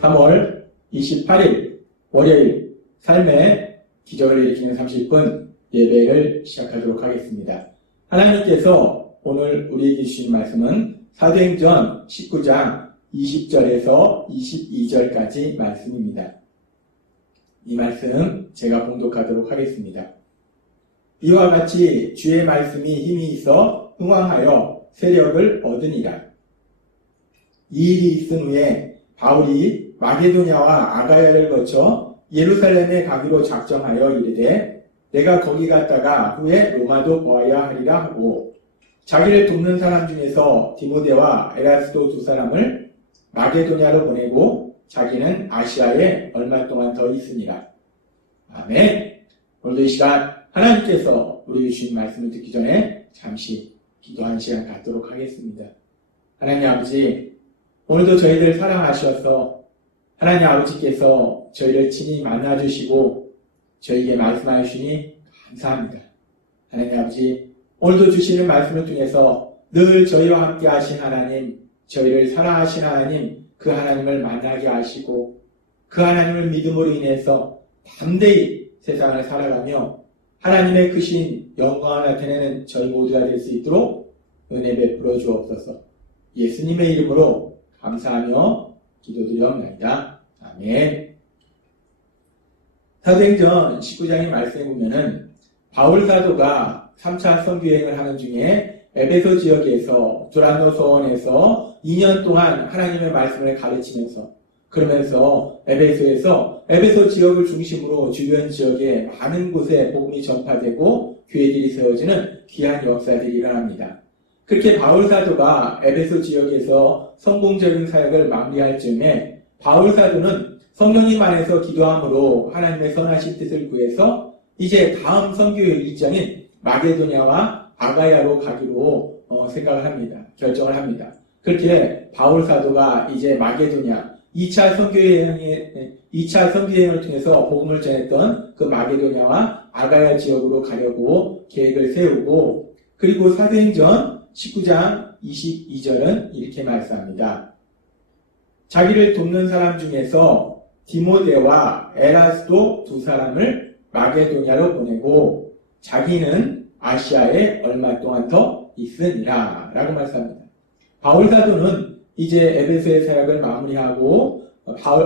3월 28일 월요일 삶의 기적을 일으키는 30분 예배를 시작하도록 하겠습니다. 하나님께서 오늘 우리에게 주신 말씀은 사도행전 19장 20절에서 22절까지 말씀입니다. 이 말씀 제가 봉독하도록 하겠습니다. 이와 같이 주의 말씀이 힘이 있어 흥왕하여 세력을 얻으니라. 이 일이 있은 후에 바울이 마게도냐와 아가야를 거쳐 예루살렘에 가기로 작정하여 이르되 내가 거기 갔다가 후에 로마도 보아야 하리라 하고 자기를 돕는 사람 중에서 디모데와 에라스도 두 사람을 마게도냐로 보내고 자기는 아시아에 얼마 동안 더 있으니라. 아멘. 오늘도 이 시간 하나님께서 우리 주신 말씀을 듣기 전에 잠시 기도하는 시간 갖도록 하겠습니다. 하나님 아버지, 오늘도 저희들 사랑하셔서 하나님 아버지께서 저희를 친히 만나주시고 저희에게 말씀하여 주시니 감사합니다. 하나님 아버지, 오늘도 주시는 말씀을 통해서 늘 저희와 함께 하신 하나님, 저희를 사랑하신 하나님, 그 하나님을 만나게 하시고 그 하나님을 믿음으로 인해서 담대히 세상을 살아가며 하나님의 크신 영광을 나타내는 저희 모두가 될 수 있도록 은혜 베풀어 주옵소서. 예수님의 이름으로 감사하며 기도드리옵나이다. 아멘. 사도행전 19장의 말씀에 보면은 바울 사도가 3차 선교여행을 하는 중에 에베소 지역에서 두란노 소원에서 2년 동안 하나님의 말씀을 가르치면서 그러면서 에베소 지역을 중심으로 주변 지역의 많은 곳에 복음이 전파되고 교회들이 세워지는 귀한 역사들이 일어납니다. 그렇게 바울 사도가 에베소 지역에서 성공적인 사역을 마무리할 즈음에 바울 사도는 성령님 안에서 기도함으로 하나님의 선하신 뜻을 구해서 이제 다음 선교의 일정인 마게도냐와 아가야로 가기로 생각을 합니다. 결정을 합니다. 그렇게 바울 사도가 이제 마게도냐 2차 선교여행을 통해서 복음을 전했던 그 마게도냐와 아가야 지역으로 가려고 계획을 세우고 그리고 사도행전 19장 22절은 이렇게 말씀합니다. 자기를 돕는 사람 중에서 디모데와 에라스도 두 사람을 마게도냐로 보내고 자기는 아시아에 얼마 동안 더 있으니라 라고 말씀합니다. 바울 사도는 이제 에베소의 사역을 마무리하고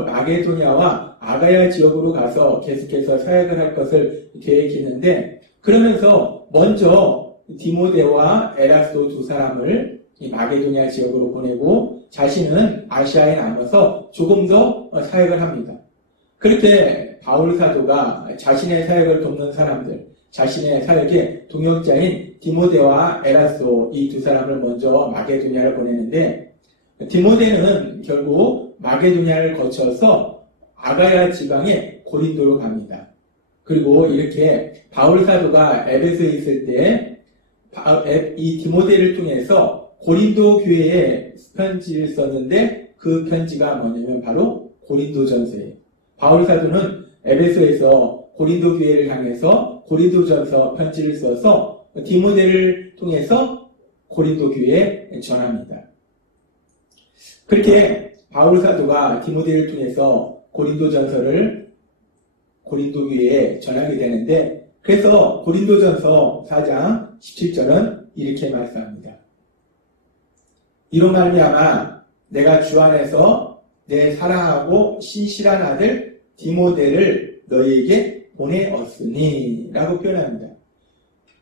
마게도냐와 아가야 지역으로 가서 계속해서 사역을 할 것을 계획했는데 그러면서 먼저 디모데와 에라스도 두 사람을 이 마게도냐 지역으로 보내고 자신은 아시아에 남아서 조금 더 사역을 합니다. 그렇게 바울 사도가 자신의 사역을 돕는 사람들, 자신의 사역의 동역자인 디모데와 에라스도 이 두 사람을 먼저 마게도냐를 보내는데 디모데는 결국 마게도냐를 거쳐서 아가야 지방의 고린도로 갑니다. 그리고 이렇게 바울 사도가 에베소에 있을 때 이 디모데를 통해서 고린도 교회에 편지를 썼는데 그 편지가 뭐냐면 바로 고린도전서예요. 바울 사도는 에베소에서 고린도 교회를 향해서 고린도전서 편지를 써서 디모데를 통해서 고린도 교회에 전합니다. 그렇게 바울 사도가 디모데를 통해서 고린도전서를 고린도 교회에 전하게 되는데 그래서 고린도전서 4장 17절은 이렇게 말씀합니다. 이로 말미암아 내가 주 안에서 내 사랑하고 신실한 아들 디모데를 너희에게 보내었으니 라고 표현합니다.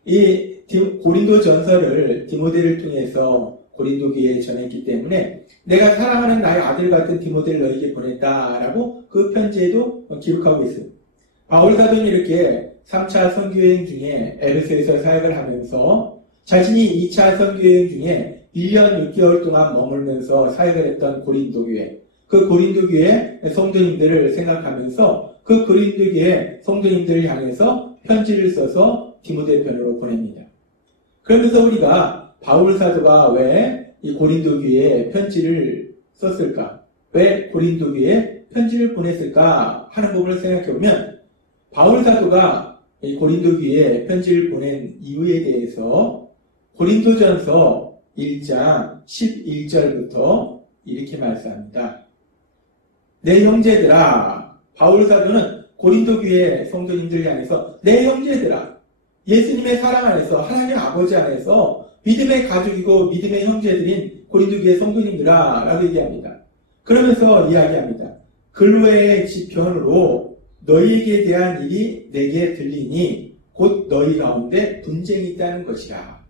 이 고린도전서를 디모데를 통해서 고린도 교회에 전했기 때문에 내가 사랑하는 나의 아들 같은 디모데를 너희에게 보냈다라고 그 편지에도 기록하고 있어요. 바울 사도는 이렇게 3차 선교여행 중에 에베소에서 사역을 하면서 자신이 2차 선교여행 중에 1년 6개월 동안 머물면서 사역을 했던 고린도 교회, 그 고린도 교회 성도님들을 생각하면서 그 고린도 교회 성도님들을 향해서 편지를 써서 디모데 편으로 보냅니다. 그러면서 우리가 바울 사도가 왜 이 고린도 교회에 편지를 썼을까? 왜 고린도 교회에 편지를 보냈을까? 하는 부분을 생각해보면 바울 사도가 이 고린도 교회에 편지를 보낸 이유에 대해서 고린도전서 1장 11절부터 이렇게 말씀합니다. 내 형제들아, 바울 사도는 고린도 교회 성도님들 향해서 내 형제들아, 예수님의 사랑 안에서 하나님 아버지 안에서 믿음의 가족이고 믿음의 형제들인 고린도 교회 성도님들아 라고 얘기합니다. 그러면서 이야기합니다. 근로의 지편으로 너희에게 대한 일이 내게 들리니 곧 너희 가운데 분쟁이 있다는 것이라.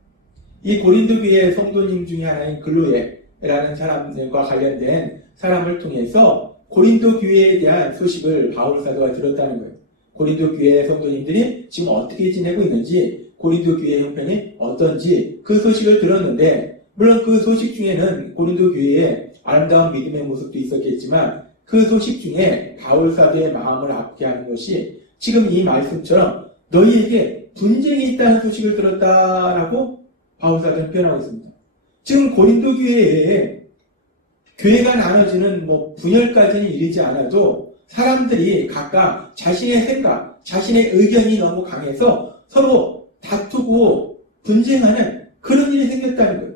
이 고린도 교회 성도님 중에 하나인 근로에라는 사람들과 관련된 사람을 통해서 고린도 교회에 대한 소식을 바울 사도가 들었다는 거예요. 고린도 교회 성도님들이 지금 어떻게 지내고 있는지, 고린도 교회 형편이 어떤지 그 소식을 들었는데, 물론 그 소식 중에는 고린도 교회의 아름다운 믿음의 모습도 있었겠지만 그 소식 중에 바울 사도의 마음을 아프게 하는 것이 지금 이 말씀처럼 너희에게 분쟁이 있다는 소식을 들었다라고 바울 사도는 표현하고 있습니다. 지금 고린도 교회에 교회가 나눠지는 분열까지는 이르지 않아도 사람들이 각각 자신의 생각, 자신의 의견이 너무 강해서 서로 다투고 분쟁하는 그런 일이 생겼다는 거예요.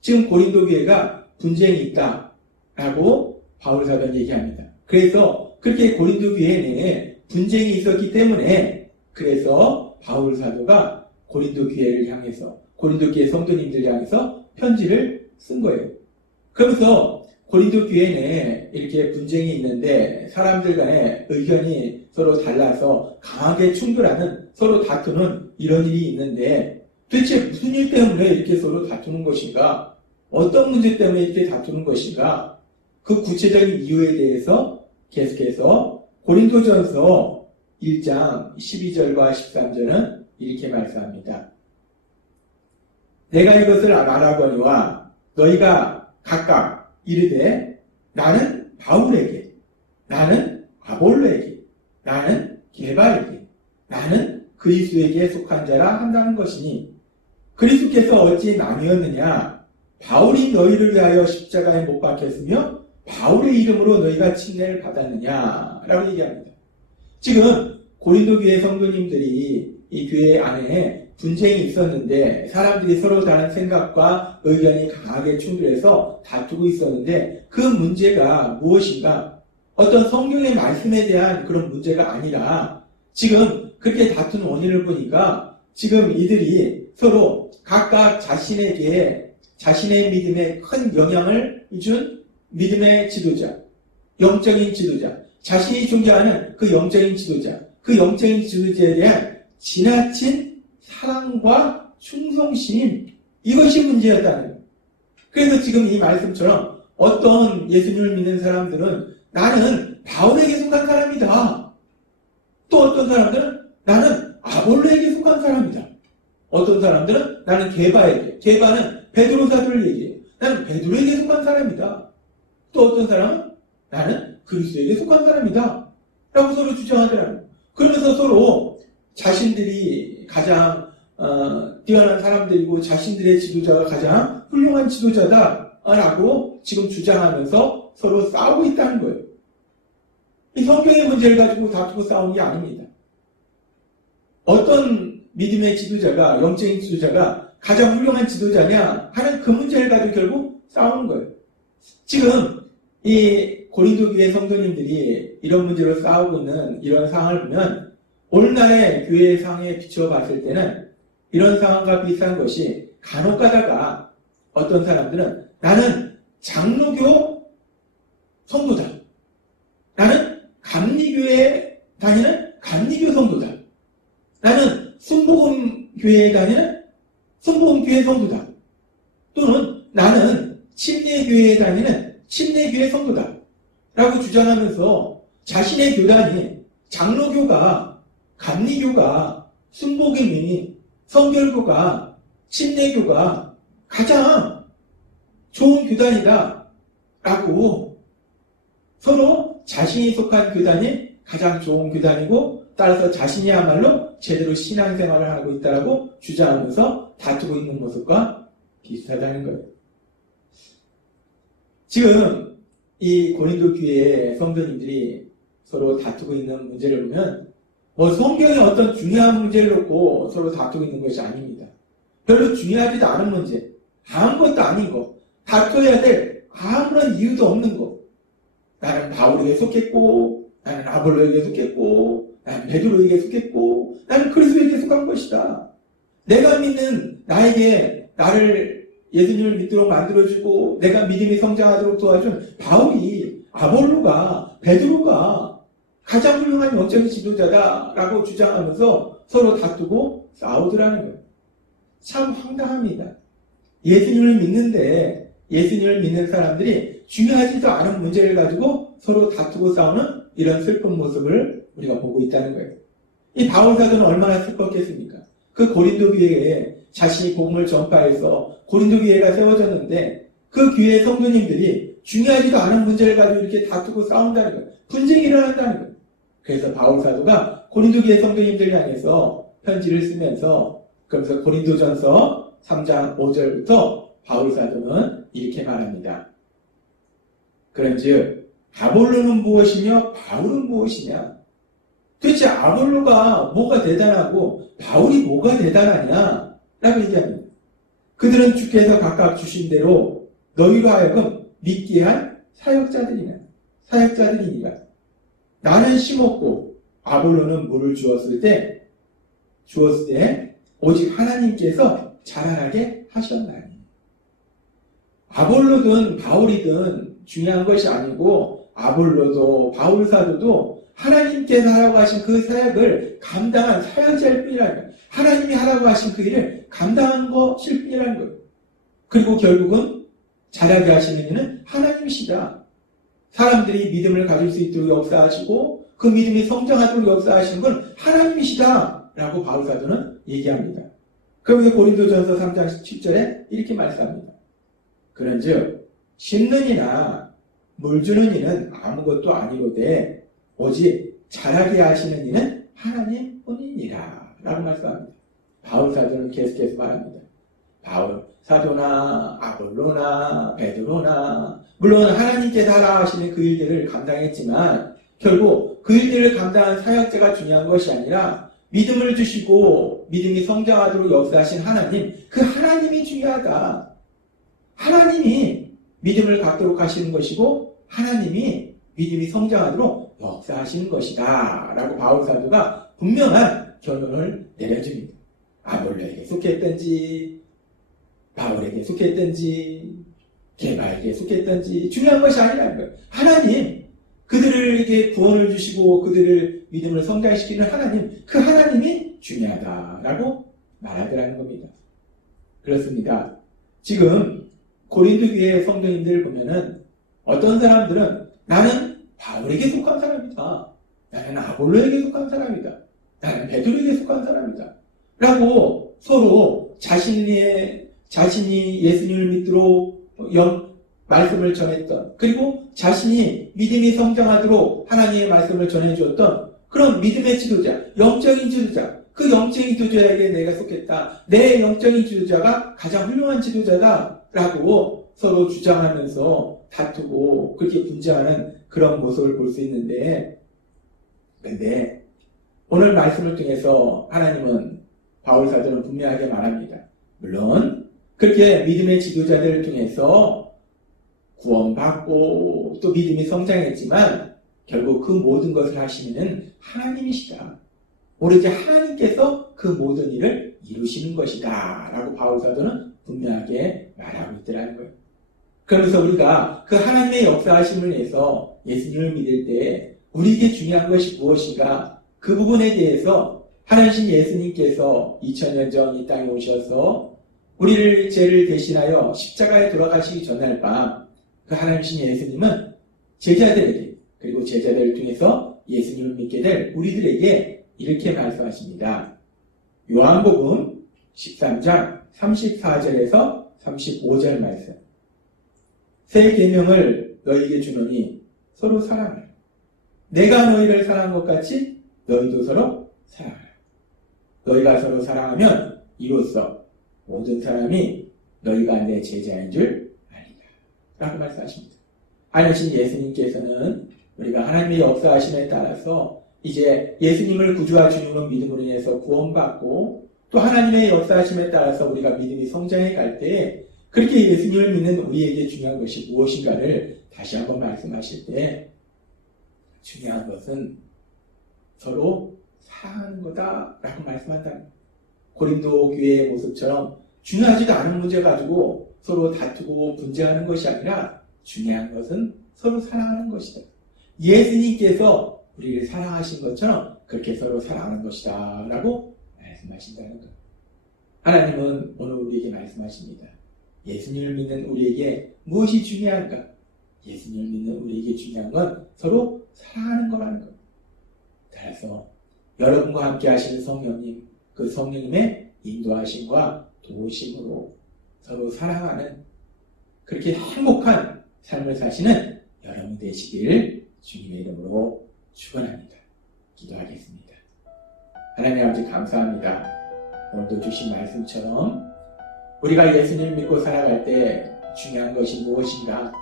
지금 고린도 교회가 분쟁이 있다라고 바울 사도는 얘기합니다. 그래서 그렇게 고린도 교회 내에 분쟁이 있었기 때문에 그래서 바울 사도가 고린도 교회를 향해서, 고린도 교회 성도님들 향해서 편지를 쓴 거예요. 그러면서 고린도 교회 내에 이렇게 분쟁이 있는데 사람들 간의 의견이 서로 달라서 강하게 충돌하는, 서로 다투는 이런 일이 있는데 도대체 무슨 일 때문에 이렇게 서로 다투는 것인가? 어떤 문제 때문에 이렇게 다투는 것인가? 그 구체적인 이유에 대해서 계속해서 고린도전서 1장 12절과 13절은 이렇게 말씀합니다. 내가 이것을 말하거니와 너희가 각각 이르되 나는 바울에게, 나는 아볼로에게, 나는 게바에게, 나는 그리스도에게 속한 자라 한다는 것이니 그리스도께서 어찌 나뉘었느냐? 바울이 너희를 위하여 십자가에 못 박혔으며 바울의 이름으로 너희가 침례를 받았느냐? 라고 얘기합니다. 지금 고린도 교회 성도님들이 이 교회 안에 분쟁이 있었는데 사람들이 서로 다른 생각과 의견이 강하게 충돌해서 다투고 있었는데 그 문제가 무엇인가? 어떤 성경의 말씀에 대한 그런 문제가 아니라 지금 그렇게 다투는 원인을 보니까 지금 이들이 서로 각각 자신에게 자신의 믿음에 큰 영향을 준 믿음의 지도자, 영적인 지도자, 자신이 존경하는 그 영적인 지도자, 그 영적인 지도자에 대한 지나친 사랑과 충성심, 이것이 문제였다는 거예요. 그래서 지금 이 말씀처럼 어떤 예수님을 믿는 사람들은 나는 바울에게 속한 사람이다. 또 어떤 사람들은 나는 아볼로에게 속한 사람이다. 어떤 사람들은 나는 게바에게, 게바는 베드로 사도를 얘기해요. 나는 베드로에게 속한 사람이다. 또 어떤 사람은 나는 그리스도에게 속한 사람이다. 라고 서로 주장하더라고요. 그러면서 서로 자신들이 가장 뛰어난 사람들이고 자신들의 지도자가 가장 훌륭한 지도자다라고 지금 주장하면서 서로 싸우고 있다는 거예요. 이 성경의 문제를 가지고 다투고 싸우는 게 아닙니다. 어떤 믿음의 지도자가, 영적인 지도자가 가장 훌륭한 지도자냐 하는 그 문제를 가지고 결국 싸우는 거예요. 지금 이 고린도 교회 성도님들이 이런 문제로 싸우고 있는 이런 상황을 보면 오늘날의 교회 상황에 비추어 봤을 때는 이런 상황과 비슷한 것이 간혹 가다가 어떤 사람들은 나는 장로교 성도다. 나는 감리교회에 다니는 감리교 성도다. 나는 순복음교회에 다니는 순복음교회 성도다. 또는 나는 침례교회에 다니는 침례교회 성도다. 라고 주장하면서 자신의 교단이 장로교가, 감리교가, 순복음이, 성결교가, 침례교가 가장 좋은 교단이다. 라고 서로 자신이 속한 교단이 가장 좋은 교단이고 따라서 자신이야말로 제대로 신앙생활을 하고 있다고 주장하면서 다투고 있는 모습과 비슷하다는 거예요. 지금 이 고린도 교회의 성도님들이 서로 다투고 있는 문제를 보면 성경의 어떤 중요한 문제를 놓고 서로 다투고 있는 것이 아닙니다. 별로 중요하지도 않은 문제, 아무것도 아닌 거, 다투어야 될 아무런 이유도 없는 거, 나는 바울에게 속했고, 나는 아볼로에게 속했고, 나는 베드로에게 속했고, 나는 그리스도에게 속한 것이다. 내가 믿는 나를 예수님을 믿도록 만들어주고 내가 믿음이 성장하도록 도와준 바울이, 아볼로가, 베드로가 가장 훌륭한 영적인 지도자다라고 주장하면서 서로 다투고 싸우더라는 거예요. 참 황당합니다. 예수님을 믿는 사람들이 중요하지도 않은 문제를 가지고 서로 다투고 싸우는 이런 슬픈 모습을 우리가 보고 있다는 거예요. 이 바울 사도는 얼마나 슬펐겠습니까? 그 고린도 교회에 자신이 복음을 전파해서 고린도 교회가 세워졌는데 그 교회 성도님들이 중요하지도 않은 문제를 가지고 이렇게 다투고 싸운다는 거예요. 분쟁이 일어난다는 거예요. 그래서 바울 사도가 고린도 교회 성도님들 향해서 편지를 쓰면서, 그러면서 고린도전서 3장 5절부터 바울 사도는 이렇게 말합니다. 그런즉 아볼로는 무엇이며 바울은 무엇이냐? 도대체 아볼로가 뭐가 대단하고 바울이 뭐가 대단하냐? 라고 얘기합니다. 그들은 주께서 각각 주신 대로 너희로 하여금 믿게 한 사역자들이니라. 나는 심었고 아볼로는 물을 주었을 때 오직 하나님께서 자라나게 하셨나니. 아볼로든 바울이든 중요한 것이 아니고, 아볼로도 바울 사도도 하나님께서 하라고 하신 그 사역을 감당한 사역자일 뿐이라는 거예요. 하나님이 하라고 하신 그 일을 감당한 것일 뿐이라는 거예요. 그리고 결국은 자라게 하시는 이는 하나님이시다. 사람들이 믿음을 가질 수 있도록 역사하시고 그 믿음이 성장하도록 역사하시는 건 하나님이시다 라고 바울 사도는 얘기합니다. 그러면서 고린도전서 3장 17절에 이렇게 말씀합니다. 그런즉 심는 이나 물 주는 이는 아무것도 아니로되 오직 자라게 하시는 이는 하나님뿐이니라 라고 말씀합니다. 바울 사도는 계속해서 말합니다. 바울 사도나 아볼로나 베드로나 물론 하나님께서 하라 하시는 그 일들을 감당했지만 결국 그 일들을 감당한 사역자가 중요한 것이 아니라 믿음을 주시고 믿음이 성장하도록 역사하신 하나님, 그 하나님이 중요하다. 하나님이 믿음을 갖도록 하시는 것이고 하나님이 믿음이 성장하도록 역사하시는 것이다 라고 바울 사도가 분명한 결론을 내려줍니다. 아볼로에게 속했든지 바울에게 속했든지 게바에게 속했든지 중요한 것이 아니라는 거예요. 하나님, 그들에게 구원을 주시고 그들을 믿음을 성장시키는 하나님, 그 하나님이 중요하다라고 말하더라는 겁니다. 그렇습니다. 지금 고린도 교회 성도님들 보면은 어떤 사람들은 나는 바울에게 속한 사람이다. 나는 아볼로에게 속한 사람이다. 나는 베드로에게 속한 사람이다. 라고 서로 자신이 예수님을 믿도록 말씀을 전했던, 그리고 자신이 믿음이 성장하도록 하나님의 말씀을 전해주었던 그런 믿음의 지도자, 영적인 지도자, 그 영적인 지도자에게 내가 속했다. 내 영적인 지도자가 가장 훌륭한 지도자다라고 서로 주장하면서 다투고 그렇게 분쟁하는 그런 모습을 볼 수 있는데, 근데 오늘 말씀을 통해서 하나님은, 바울 사도는 분명하게 말합니다. 물론 그렇게 믿음의 지도자들을 통해서 구원받고 또 믿음이 성장했지만 결국 그 모든 것을 하시는 하나님이시다. 오로지 하나님께서 그 모든 일을 이루시는 것이다 라고 바울 사도는 분명하게 말하고 있더라는 거예요. 그러면서 우리가 그 하나님의 역사하심을 위해서 예수님을 믿을 때 우리에게 중요한 것이 무엇인가, 그 부분에 대해서 하나님 예수님께서 2000년 전 이 땅에 오셔서 우리를 죄를 대신하여 십자가에 돌아가시기 전날 밤, 그 하나님이신 예수님은 제자들에게, 그리고 제자들을 통해서 예수님을 믿게 될 우리들에게 이렇게 말씀하십니다. 요한복음 13장 34절에서 35절 말씀. 새 계명을 너희에게 주노니 서로 사랑하라. 내가 너희를 사랑한 것 같이 너희도 서로 사랑하라. 너희가 서로 사랑하면 이로써 모든 사람이 너희가 내 제자인 줄 아니라 라고 말씀하십니다. 하나님 예수님께서는 우리가 하나님의 역사하심에 따라서 이제 예수님을 구주와 주님으로 믿음으로 인해서 구원받고 또 하나님의 역사하심에 따라서 우리가 믿음이 성장해 갈 때 그렇게 예수님을 믿는 우리에게 중요한 것이 무엇인가를 다시 한번 말씀하실 때 중요한 것은 서로 사랑하는 거다라고 말씀한다는 고린도 교회의 모습처럼 중요하지도 않은 문제 가지고 서로 다투고 분쟁하는 것이 아니라 중요한 것은 서로 사랑하는 것이다. 예수님께서 우리를 사랑하신 것처럼 그렇게 서로 사랑하는 것이다 라고 말씀하신다는 것. 하나님은 오늘 우리에게 말씀하십니다. 예수님을 믿는 우리에게 무엇이 중요한가? 예수님을 믿는 우리에게 중요한 건 서로 사랑하는 거라는 것. 따라서 여러분과 함께 하시는 성령님, 그 성령님의 인도하심과 도우심으로 서로 사랑하는 그렇게 행복한 삶을 사시는 여러분 되시길 주님의 이름으로 축원합니다. 기도하겠습니다. 하나님 아버지 감사합니다. 오늘도 주신 말씀처럼 우리가 예수님을 믿고 살아갈 때 중요한 것이 무엇인가?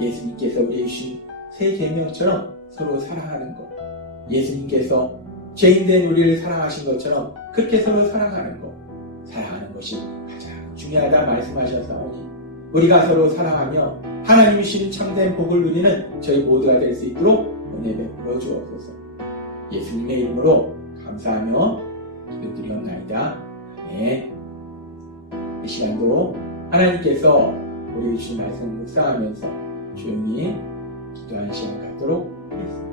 예수님께서 우리에게 주신 새 계명처럼 서로 사랑하는 것. 예수님께서 죄인된 우리를 사랑하신 것처럼 그렇게 서로 사랑하는 것. 사랑하는 것이 가장 중요하다 말씀하셨사오니 우리가 서로 사랑하며 하나님이 주시는 참된 복을 누리는 저희 모두가 될 수 있도록 은혜 베풀어 주옵소서. 예수님의 이름으로 감사하며 기도드리옵나이다. 아멘. 이 시간도 하나님께서 우리 주신 말씀을 묵상하면서 조용히 기도하는 시간 갖도록 하겠습니다.